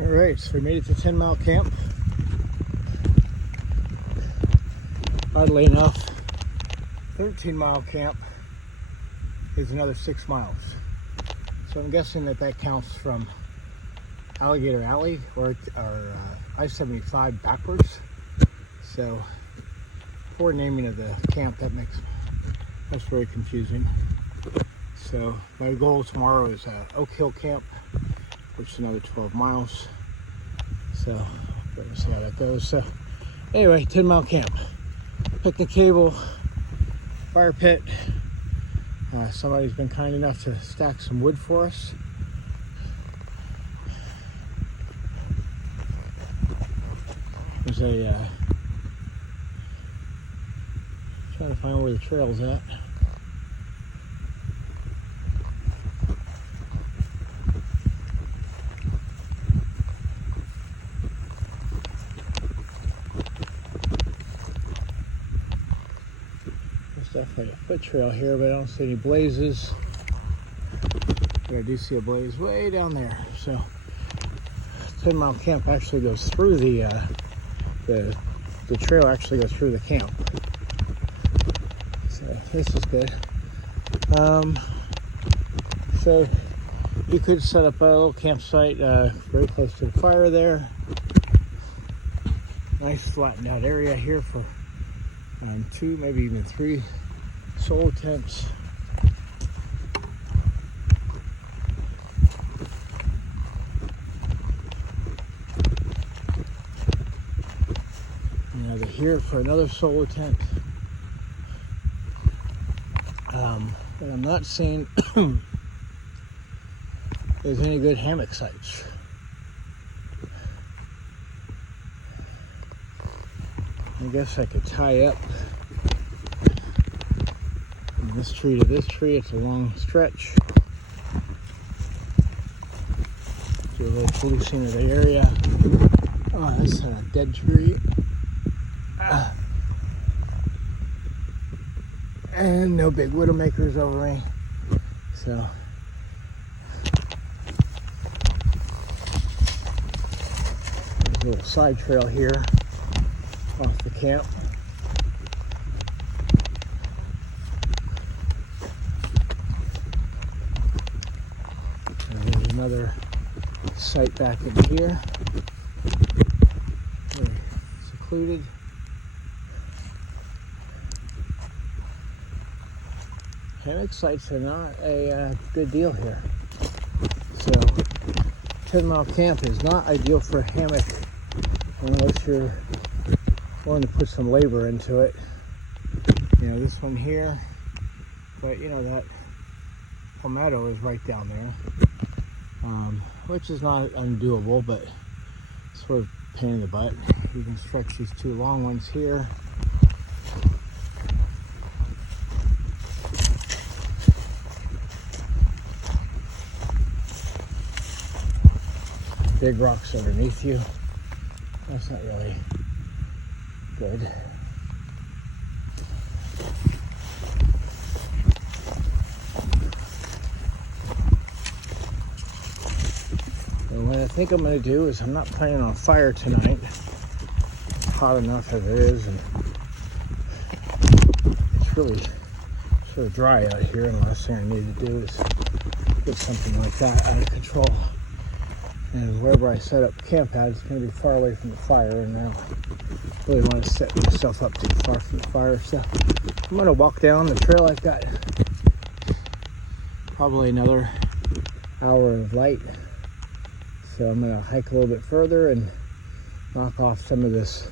Alright, so we made it to 10 Mile Camp. Oddly enough, 13 Mile Camp is another 6 miles. So I'm guessing that counts from Alligator Alley or I-75 backwards. So poor naming of the camp, that's very confusing. So my goal tomorrow is Oak Hill Camp, which is another 12 miles. So we'll see how that goes. So anyway, 10 Mile Camp. Picnic table, fire pit. Somebody's been kind enough to stack some wood for us. There's a trying to find where the trail's at. There's definitely a foot trail here, but I don't see any blazes. But I do see a blaze way down there. So 10 Mile Camp actually goes through the trail actually goes through the camp. So this is good. So you could set up a little campsite very close to the fire there. Nice flattened out area here for 2, maybe even 3 solo tents. Another here for another solo tent. But I'm not seeing there's any good hammock sites. I guess I could tie up from this tree to this tree. It's a long stretch. Do a little policing of the area. Oh, that's a dead tree. And no big widowmakers over me. So there's a little side trail here off the camp. And there's another site back in here. Very secluded. Hammock sites are not a good deal here. So 10 Mile Camp is not ideal for a hammock unless you're willing to put some labor into it. You know, this one here, but you know that palmetto is right down there, which is not undoable, but sort of a pain in the butt. You can stretch these 2 long ones here. Big rocks underneath you. That's not really good. And what I think I'm going to do is I'm not planning on fire tonight. It's hot enough as it is, and it's really sort of dry out here, and the last thing I need to do is get something like that out of control. And wherever I set up camp at, it's going to be far away from the fire, and I don't really want to set myself up too far from the fire. So I'm going to walk down the trail. I've got probably another hour of light. So I'm going to hike a little bit further and knock off some of this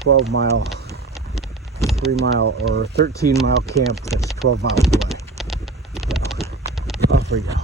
12 mile, 3 mile, or 13 mile camp that's 12 miles away. So off we go.